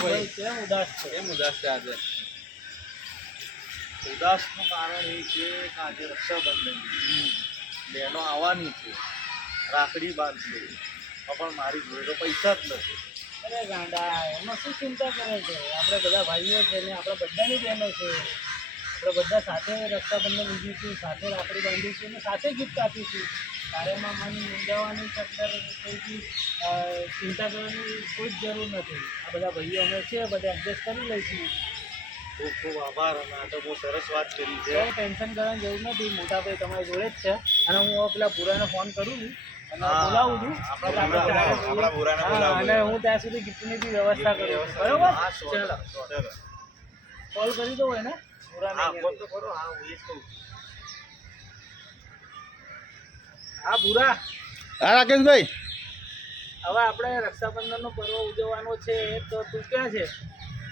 ભાઈ કેમ ઉદાસ છે? કેમ ઉદાસ છે આજે? ઉદાસનું કારણ એ છે કે આજે રક્ષાબંધન બહેનો આવવાની છે, રાખડી બાંધશે, પણ મારી જોડે તો પૈસા જ નથી. અરે ગાંડા, એમાં શું ચિંતા કરે છે? આપણે બધા ભાઈઓ છે ને આપણે બધાની બહેનો છે. આપણે બધા સાથે રક્ષાબંધન ઉજવીશું, સાથે રાખડી બાંધીશું અને સાથે ગિફ્ટ આપીશું. તારેમાં મન મૂંઝાવાની ચક્કર કોઈથી ચિંતા કરવાની કોઈ જ જરૂર નથી. આ બધા ભાઈઓ અમે છે, બધા એડજસ્ટ કરી લઈશું. ખૂબ ખૂબ આભાર. અને આ તો બહુ સરસ વાત કરી છે. કોઈ ટેન્શન કરવાની જરૂર નથી. મોટા ભાઈ તમારી જોડે જ છે અને હું પેલા પૂરાને ફોન કરું છું અને બોલાવું છું. અને હું ત્યાં સુધી ગિફ્ટની બી વ્યવસ્થા કરું છું. બરોબર? ચલો કોલ કરી દો એને પૂરાને. હા ભૂરા. હા રાકેશભાઈ, હવે આપણે રક્ષાબંધનનો પર્વ ઉજવવાનો છે, તો તું ક્યાં છે?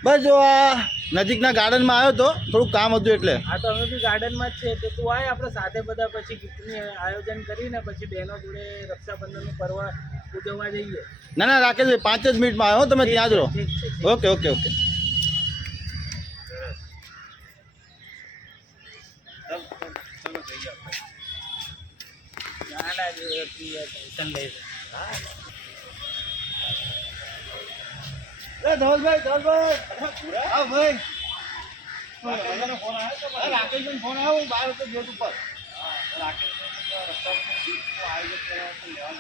બસ જો આ નજીકના ગાર્ડનમાં આવ્યો તો, થોડુંક કામ હતું એટલે. હા, તો અમે બી ગાર્ડનમાં જ છે, તો તું આય આપણે સાથે બધા પછી ગિફ્ટની આયોજન કરીને પછી બહેનો જોડે રક્ષાબંધનનું પર્વ ઉજવવા જઈએ. ના ના રાકેશભાઈ, 5 જ મિનિટમાં આવ્યો, તમે ત્યાં જ રહો. ઠીક છે. Okay okay okay. ચલો જઈએ આપણે. ટેન્શન લઈ ધવલભાઈ, ધવલભાઈ, હા ભાઈ. રાકેશભાઈ ફોન આવ્યો, હું બહાર હતો ગેટ ઉપર.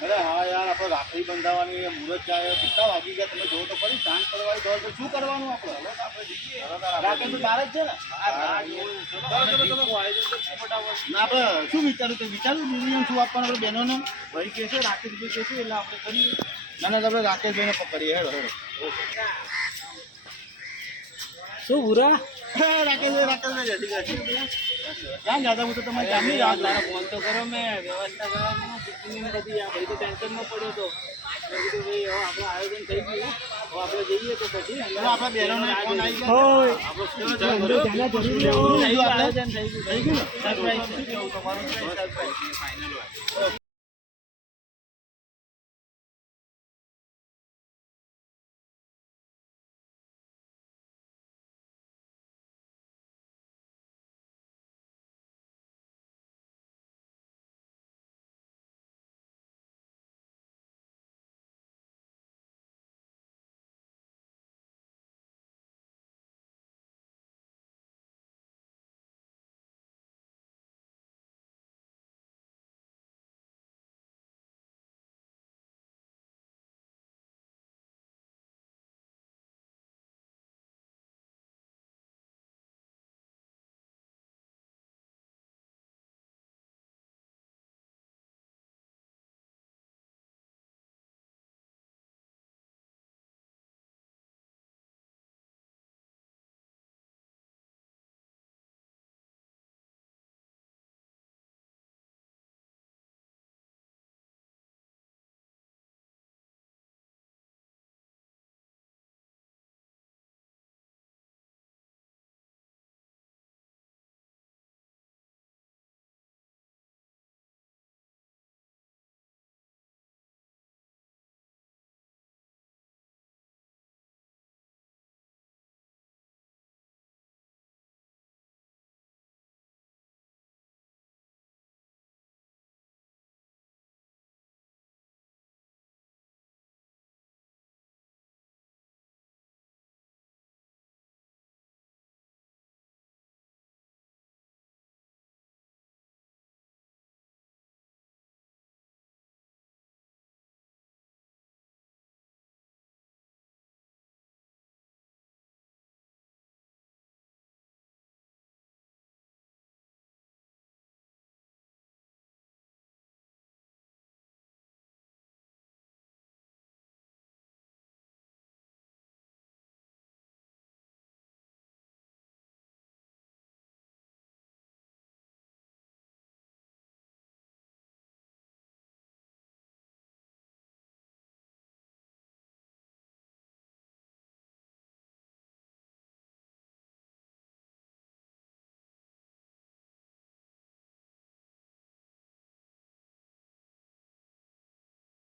અરે હા યાર, આપણે રાખડી બંધાવવાની મુહૂર્ત જાય, કેટલા વાગી ગયા તમે જોવો તો ખરી. શાંત કરવાની દોડ તો શું કરવાનું આપણે? રાકેશભાઈ બહાર જ છે ને? ના આપણે શું વિચાર્યું ડિસિઝન શું આપવાનું આપણે બહેનોને? ભાઈ કહેશે, રાકેશભાઈ કહેશે એટલે આપણે કરીએ. ના ના, આપણે રાકેશભાઈને પકડીએ. હેડો હેડો. શું ભૂરા? રાકેશભાઈ ક્યાં જાતા? હું તો તમારી જામની રાત લાગે. ફોન તો કરો, મેં વ્યવસ્થા કરવાની બધી. આ ભાઈ તો ટેન્શનમાં પડ્યો હતો. મેં કીધું ભાઈ હવે આપણું આયોજન થઈ ગયું, હવે આપણે જઈએ તો પછી આપણા બહેનોને ફોન આવી ગયા. આયોજન થઈ ગયું.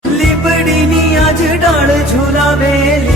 લીબડીની આજ ડાળ ઝુલાવેલી